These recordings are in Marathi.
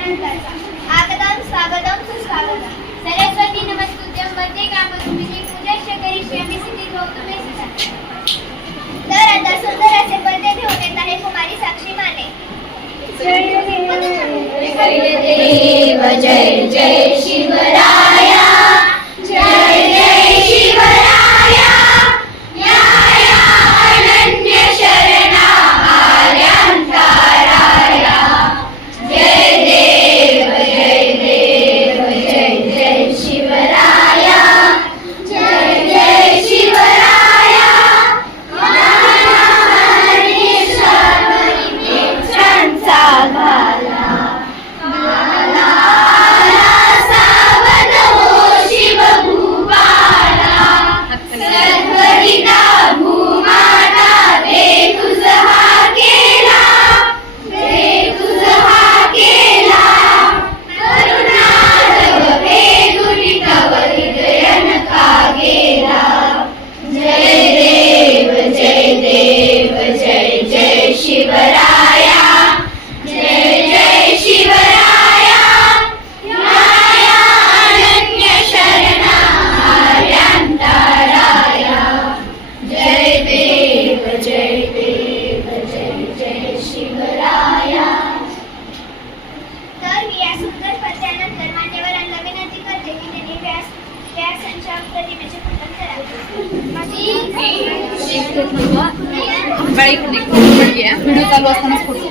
अनंताचा आगतम स्वागतम सुस्वागतम सरस्वती नमस्तुभ्यं वंदे कामधुमिनी पूजस्य करिष्यामि सिद्धी भवतु मे सदा तर आता सुंदर असे पडदे घेऊन येत आहे कुमारी साक्षी माने. देव जय जय शिवराया. व्हिडिओ चालू असतानाच फोटो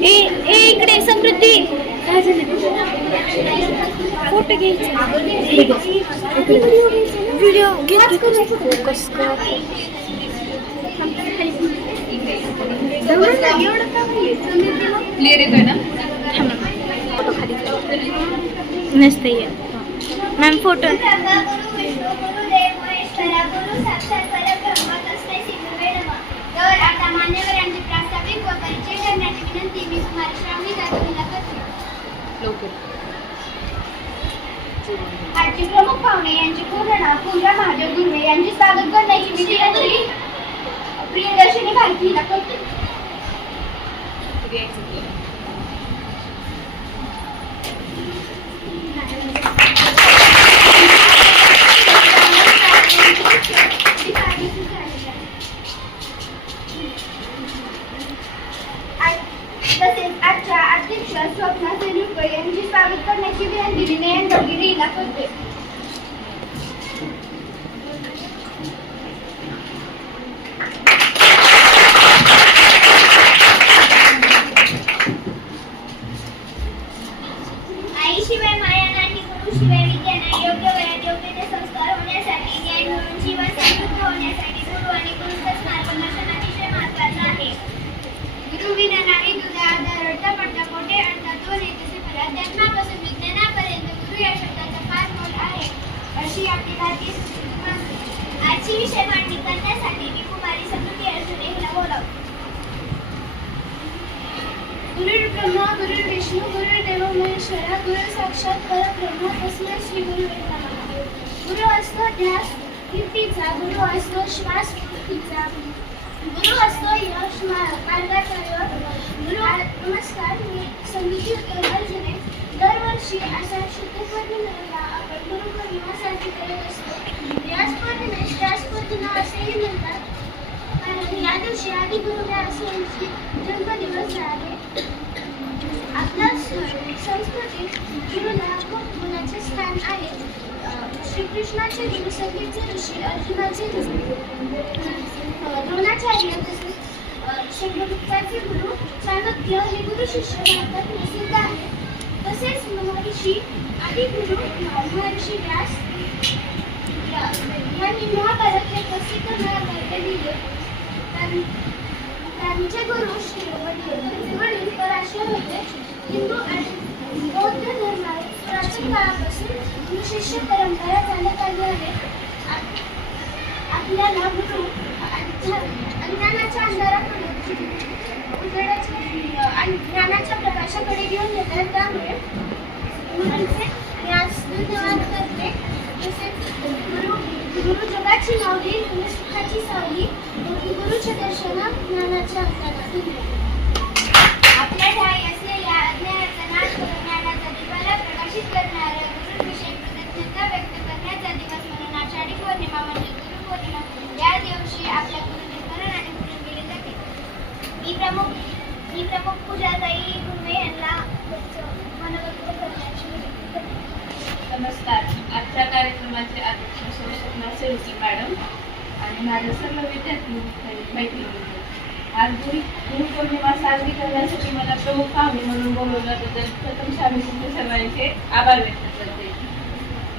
ए ए इकडे समृद्धी फोटो व्हिडिओ फोकस कर क्लिअर येतोय ना नसते मॅम फोटो आजचे प्रमुख पाहुणे यांचे पूर्ण नाव पूजा महादेव गुरवे यांचे स्वागत करण्याची मी प्रियदर्शनी करते स्वागत करण्याची विनंती मी नयन डोगिरीला करते आईशिवाय आपली भारतीय संस्कृती मानते आजची विषय मांडणी करण्यासाठी मी कुमारी समृद्धी हिला बोलावते गुरुर् ब्रह्मा गुरुर् विष्णू महेश्वरा गुरु साक्षात परब्रह्म तस्मै श्री गुरु गुरु असतो ध्यास कीर्तीचा गुरु असतो श्वास कीर्तीचा गुरु असतो यश मार्गाचा गुरु नमस्कार मी समृद्धी अर्जुने दरवर्षी अशा शुद्ध पौर्णिमेला आपण गुरु पौर्णिमा साजरी करत असतो याच पौर्णिमेस व्यास पौर्णिमा असेही म्हणतात शिवाजी या जन्मदिवस आहे आपल्या संस्कृतीत गुरुला खूप गुणाचे स्थान आहे श्रीकृष्णाचे गुरु संगीतचे ऋषी अर्जुनाचे द्रोणाचार्य तसेच अं, गुरु चाणक्य हे गुरु शिष्य भारतात प्रसिद्ध आहे तसेच महर्षी आदी गुरु महर्षी व्यास यांनी महाभारत हे प्रसिद्ध मला लिहिले दिले त्यांचे गुरु श्री होते हिंदू आणि बौद्ध धर्मात प्राचीन काळापासून गुरु शिष्य परंपरा चालत आली आहे. आपल्याला गुरु अज्ञानाच्या अंधाराकडे उजेडाच्या आणि ज्ञानाच्या प्रकाशाकडे घेऊन येतात. त्यामुळे गुरूंचे व्यास धन्यवाद करते. तसेच गुरु गुरु जगाची ज्ञानाची माऊली तुम्ही सुखाची सावली गुरुच्या दर्शनात ज्ञानाच्या अंतरात आपल्या ठाई असलेल्या अज्ञानाचा नाश करून ज्ञानाचा दिवाला प्रकाशित करणाऱ्या गुरुविषयी कृतज्ञता व्यक्त करण्याचा दिवस म्हणून आषाढी पौर्णिमा म्हणजे गुरुपौर्णिमा या दिवशी आपल्या गुरुचे स्मरण आणि पूजन केले जाते. मी प्रमुख मी प्रमुख पूजाताई गुरवे यांना मनोगत करण्याची विनंती करते नमस्कार आजच्या कार्यक्रमाचे अध्यक्ष सौ स्वप्ना मॅडम. आणि माझ्या सर्व विद्यार्थी मैत्रिणी आज गुरु गुरुपौर्णिमा साजरी करण्यासाठी मला प्रमुख पाहुणे म्हणून बोलवल्याबद्दल प्रथम स्वामी तुमचे सर्वांचे आभार व्यक्त करते.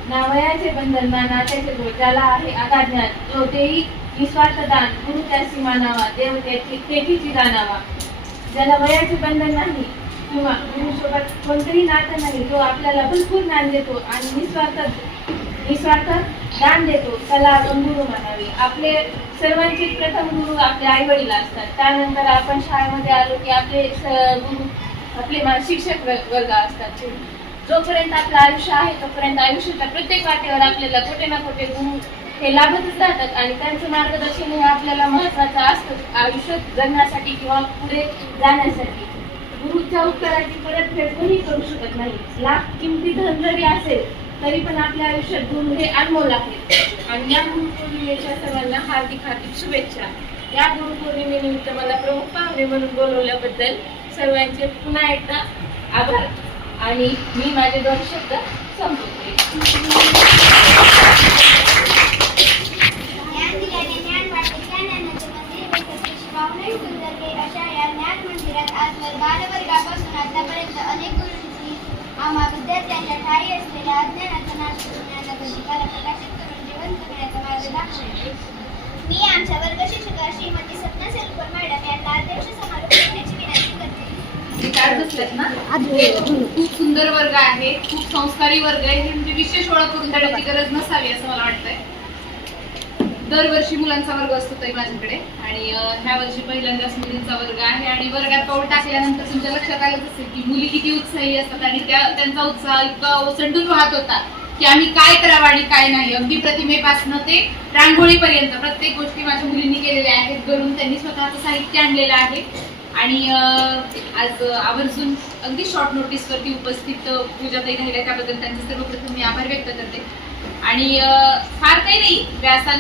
नावयाचे बंधन माना त्याचे गोड ज्याला आहे अगाज्ञान ज्ञान जो देई निस्वार्थ दान गुरु त्याची मानावा देव त्याची तेथीची जाणावा ज्याला वयाचे बंधन नाही किंवा गुरुसोबत कोणतंही नातं नाही तो आपल्याला भरपूर ज्ञान देतो आणि निस्वार्थ निस्वार्थ दान देतो त्याला आपण गुरु मानावे आपले सर्वांचे प्रथम गुरु आपले आई वडील असतात. त्यानंतर आपण शाळेमध्ये आलो की आपले गुरु आपले शिक्षक वर्ग असतात. जोपर्यंत आपलं आयुष्य आहे तोपर्यंत आयुष्याच्या प्रत्येक वाटेवर आपल्याला कुठे ना कुठे गुरु हे लाभतच राहतात आणि त्यांचं मार्गदर्शन हे आपल्याला महत्वाचं असतं आयुष्य जगण्यासाठी किंवा पुढे जाण्यासाठी. गुरुच्या उपकाराची परतफेड कोणी करू शकत नाही. लाख किमती धन जरी असेल तरी पण आपल्या आयुष्यात गुण हे अनमोल आहेत. आणि या गुरुपौर्णिमेच्या सर्वांना हार्दिक हार्दिक शुभेच्छा. या गुरुपौर्णिमेनिमित्त मला प्रमुख पाहुणे म्हणून बोलवल्याबद्दल सर्वांचे पुन्हा एकदा आभार. आणि मी माझे दोन शब्द संपवते. विद्यार्थ्यांच्या असलेल्या अज्ञानाचा नाश करून ज्ञानाचा दिवाला प्रकाशित करून जीवन जगण्याचा मार्ग दाखवले मी आमच्या वर्ग शिक्षिका श्रीमती सपना सेलकर मॅडम यांना अध्यक्ष समारोप करण्याची विनंती करते. खूप सुंदर वर्ग आहे खूप संस्कारी वर्ग आहे हे म्हणजे विशेष ओळख करून देण्याची गरज नसावी असं मला वाटतंय. दरवर्षी मुलांचा वर्ग असतो ताई माझ्याकडे. आणि ह्या वर्षी पहिल्यांदाच मुलींचा वर्ग आहे आणि वर्गात पाऊल टाकल्यानंतर तुमच्या लक्षात आलंच असेल की मुली किती उत्साही असतात आणि त्या त्यांचा उत्साह इतका ओसंडून वाहत होता की आम्ही काय करावं आणि काय नाही. अगदी प्रतिमेपासून ते रांगोळीपर्यंत प्रत्येक गोष्टी माझ्या मुलींनी केलेल्या आहेत. घरून त्यांनी स्वतःचं साहित्य आणलेलं आहे. आणि आज आवर्जून अगदी शॉर्ट नोटीसवरती उपस्थित पूजा ताई राहिल्या त्याबद्दल त्यांचे सर्वप्रथम मी आभार व्यक्त करते. आणि फार काही नाही. व्यासां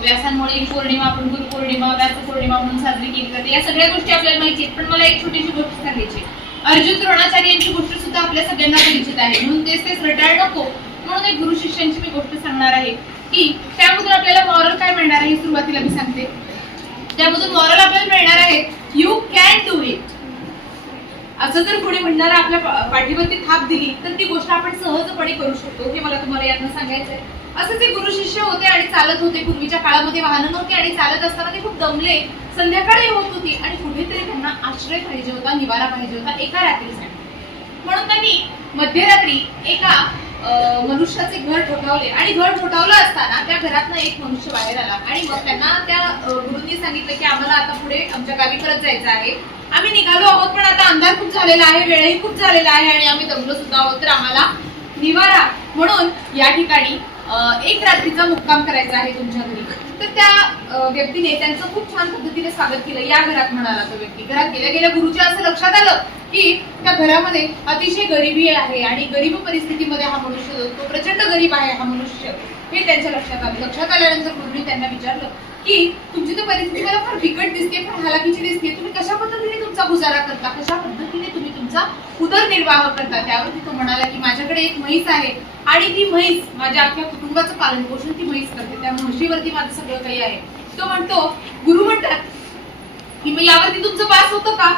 व्यासांमुळे पौर्णिमा आपण गुरु पौर्णिमा व्यास पौर्णिमा म्हणून साजरी केली जाते. या सगळ्या गोष्टी आपल्याला माहिती आहेत. पण मला एक छोटीशी गोष्ट सांगायची अर्जुन द्रोणाचार्य यांची गोष्ट सुद्धा आपल्या सगळ्यांना परिचित आहे. म्हणून तेच तेच रटाळ नको. म्हणून एक गुरु शिष्यांची मी गोष्ट सांगणार आहे की त्यामधून आपल्याला मॉरल काय मिळणार आहे सुरुवातीला मी सांगते. त्यामधून मॉरल आपल्याला मिळणार आहे. यू कॅन डू इट असं जर कोणी म्हणणारा आपल्या पाठीवरती थाप दिली तर ती गोष्ट आपण सहजपणे करू शकतो हे मला तुम्हाला यातनं सांगायचंय. असं ते गुरु शिष्य होते आणि चालत होते पूर्वीच्या काळामध्ये वाहनं नव्हती आणि चालत असताना ते खूप दमले संध्याकाळी होत होती आणि कुठेतरी त्यांना आश्रय पाहिजे होता निवारा पाहिजे होता एका रात्रीसाठी. म्हणून त्यांनी मध्यरात्री एका मनुष्याचे घर ठोठावले आणि घर ठोठावलं असताना त्या घरातनं एक मनुष्य बाहेर आला आणि मग त्यांना त्या गुरुंनी सांगितलं की आम्हाला आता पुढे आमच्या गावी परत जायचं आहे. आम्ही निघालो आहोत पण आता अंधार खूप झालेला आहे वेळही खूप झालेला आहे आणि आम्ही दमलो सुद्धा आहोत. तर आम्हाला निवारा म्हणून या ठिकाणी एक रात्रीचा मुक्काम करायचा आहे तुमच्या घरी. तर त्या व्यक्तीने त्यांचं खूप छान पद्धतीने स्वागत केलं. या घरात म्हणाला तो व्यक्ती. घरात गेल्या गेल्या गुरुच्या असं लक्षात आलं की त्या घरामध्ये अतिशय गरिबी आहे आणि गरीब परिस्थितीमध्ये हा मनुष्य तो प्रचंड गरीब आहे हा मनुष्य. हे त्यांच्या लक्षात आलं. लक्षात आल्यानंतर गुरुने त्यांना विचारलं की तुमची तर परिस्थिती मला फार बिकट दिसते फार हालाकीची दिसते. तुम्ही कशा पद्धतीने तुमचा गुजारा करता? कशा पद्धतीने तुम्ही तुमचा उदरनिर्वाह करता? त्यावरती तो म्हणाला की माझ्याकडे एक म्हैस आहे आणि ती म्हैस माझ्या अख्ख्या कुटुंबाचं पालन पोषण ती म्हैस करते. त्या म्हशीवरती माझं सगळं काही आहे. तो म्हणतो गुरु म्हणतात की मग यावरती तुमचं वास होतं का?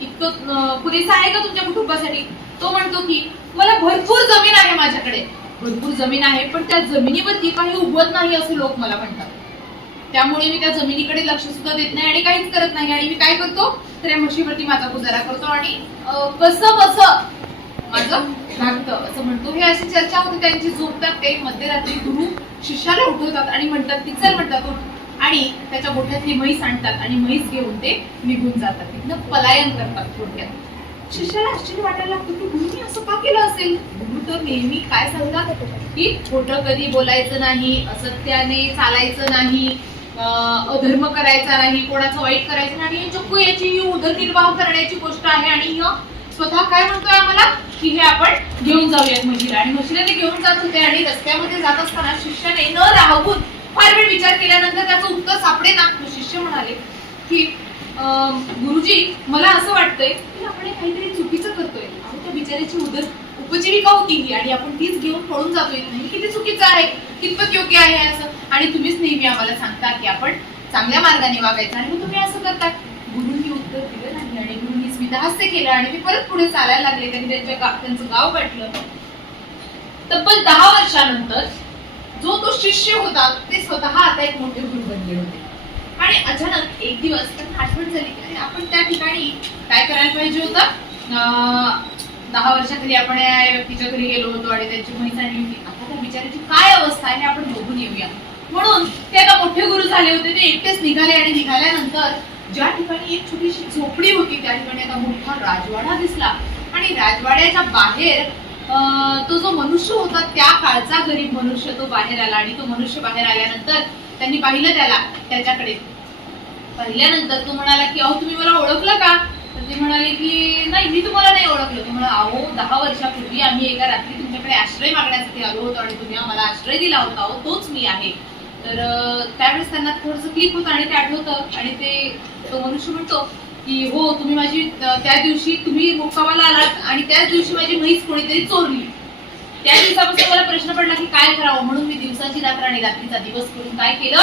इतकं पुरेसा आहे का तुमच्या कुटुंबासाठी? तो म्हणतो की मला भरपूर जमीन आहे माझ्याकडे. भरपूर जमीन आहे पण त्या जमिनीवरती काही उगवत नाही असे लोक मला म्हणतात. त्यामुळे मी त्या जमिनीकडे लक्ष सुद्धा देत नाही आणि काहीच करत नाही. आणि मी काय करतो? तर या म्हशीवरती माझा गुजारा करतो. आणि कसं कसं माझं लागतं असं म्हणतो. हे अशी चर्चा होते. त्यांची झोपतात ते मध्यरात्री गुरु शिष्याला उठवतात आणि म्हणतात की चल म्हणतात आणि त्याच्या गोठ्यातली म्हैस आणतात आणि म्हैस घेऊन ते निघून जातात. तिथनं पलायन करतात थोडक्यात. शिष्याला आश्चर्य वाटायला लागतं की गुरुनी असं का केलं असेल? गुरु तर नेहमी काय सांगतात? की खोटं कधी बोलायचं नाही असत्याने चालायचं नाही अधर्म करायचा नाही कोणाचं वाईट करायचं नाही. आणि चक्कू याची ही उदरनिर्वाह करण्याची गोष्ट आहे आणि स्वतः काय म्हणतोय आम्हाला? की हे आपण घेऊन जाऊयात म्हशीला आणि म्हशीला ते घेऊन जात होते आणि रस्त्यामध्ये जात असताना शिष्याने न राहून फार वेळ विचार केल्यानंतर त्याचं उत्तर सापडे ना. शिष्य म्हणाले की गुरुजी मला असं वाटतंय की आपण काहीतरी चुकीचं करतोय. आणि त्या बिचाऱ्याची उदर उपजीविका होती ही आणि आपण तीच घेऊन पळून जातोय. नाही किती चुकीचं आहे. कितपत योग्य आहे असं. आणि तुम्हीच नेहमी आम्हाला सांगता की आपण चांगल्या मार्गाने वागायचं आणि मग तुम्ही असं करता गुरुंनी उत्तर दिलं नाही आणि गुरुंनी स्मितहास्य केलं आणि ते परत पुढे चालायला लागले त्यांनी त्यांच्या गा- त्यांचं गाव गाठलं. तब्बल दहा वर्षानंतर जो तो शिष्य होता ते स्वतः आता एक मोठे गुरु बनले होते. आणि अचानक एक दिवस त्यांना आठवण झाली की आपण त्या ठिकाणी काय करायला पाहिजे होतं? अं, दहा वर्षाखाली आपण या व्यक्तीच्या घरी गेलो होतो आणि त्यांची म्हैस आणली होती. आता त्या बिचाराची काय अवस्था आहे हे आपण बघून येऊया. म्हणून ते आता मोठे गुरु झाले होते ते एकटेच निघाले आणि निघाल्यानंतर ज्या ठिकाणी एक छोटीशी झोपडी होती त्या ठिकाणी आता मोठा राजवाडा दिसला. आणि राजवाड्याच्या बाहेर तो जो मनुष्य होता त्या काळचा गरीब मनुष्य तो बाहेर आला आणि तो मनुष्य बाहेर आल्यानंतर त्यांनी पाहिलं त्याला त्याच्याकडे. पाहिल्यानंतर तो म्हणाला की अहो तुम्ही मला ओळखलं का? तर ते म्हणाले की नाही मी तुम्हाला नाही ओळखलं. ते म्हणा अहो दहा वर्षापूर्वी आम्ही एका रात्री तुमच्याकडे आश्रय मागण्यासाठी आलो होतो आणि तुम्ही आम्हाला आश्रय दिला होता. अहो तोच मी आहे. तर त्यावेळेस त्यांना थोडंसं क्लिक होतं आणि ते आठवतं आणि ते तो मनुष्य म्हणतो की हो तुम्ही माझी त्या दिवशी तुम्ही मुक्कामाला आलात आणि त्याच दिवशी माझी म्हैस कोणीतरी चोरली. त्या दिवसापासून मला प्रश्न पडला की काय करावं? म्हणून मी दिवसाची रात्र आणि रात्रीचा दिवस करून काय केलं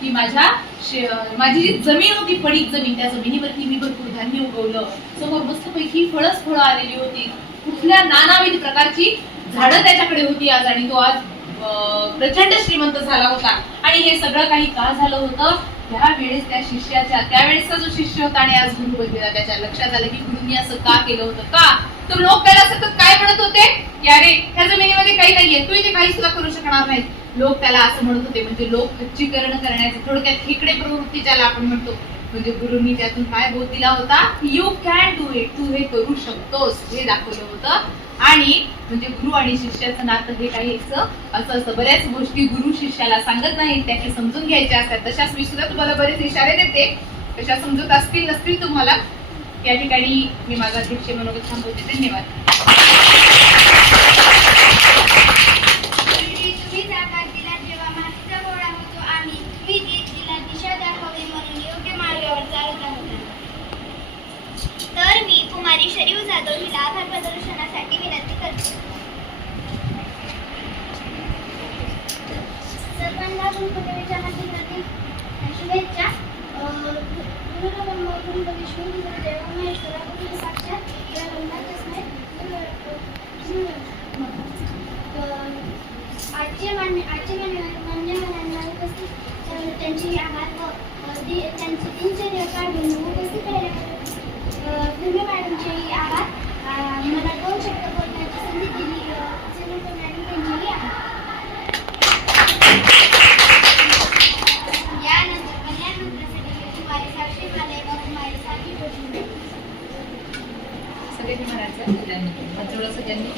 की माझ्या शे- माझी जी जमीन होती पडीक जमीन त्या जमिनीवरती मी भरपूर धान्य उगवलं. समोर मस्तपैकी फळच फळं आलेली होती. कुठल्या नानाविध प्रकारची झाडं त्याच्याकडे होती आज आणि तो आज प्रचंड श्रीमंत झाला होता. आणि हे सगळं काही का झालं होतं? त्यावेळेस त्या शिष्याच्या त्यावेळेसचा जो शिष्य होता आणि आज गुरु बनलेला त्याच्या लक्षात आलं की गुरुंनी असं का केलं होतं? का? तर लोक त्याला सतत काय म्हणत होते? की अरे ह्या जमिनीमध्ये काही नाहीये तू इथे काही सुद्धा करू शकणार नाही लोक त्याला असं म्हणत होते. म्हणजे लोक खच्चीकरण करण्याचे थोडक्यात खेकडे प्रवृत्ती ज्याला आपण म्हणतो. म्हणजे गुरुंनी त्यातून काय बोध दिला होता. यू कॅन डू इट तू हे करू शकतोस. हे दाखवलं होतं. आणि म्हणजे गुरु आणि शिष्याचं नातं हे काही असं असं असतं बऱ्याच गोष्टी गुरु शिष्याला सांगत नाहीत त्याचे समजून घ्यायच्या असतात. तशाच मी सुद्धा तुम्हाला बरेच इशारे देते. तशा समजत असतील नसतील तुम्हाला. या ठिकाणी मी माझा अध्यक्ष मनोगत थांबवते. धन्यवाद. त्यांची आभार व त्यांची दिनचर्या काढून उपस्थित राहिल्याबद्दल फिल्मे मॅडमचेही आभार मला दोन शब्द बोलण्याची संधी दिली. श्रीमंत मॅडम साक्षी माले व कुमारी साक्षी सगळ्यांनी म्हणायचं? सगळ्यांनी? मंत्रोला सगळ्यांनी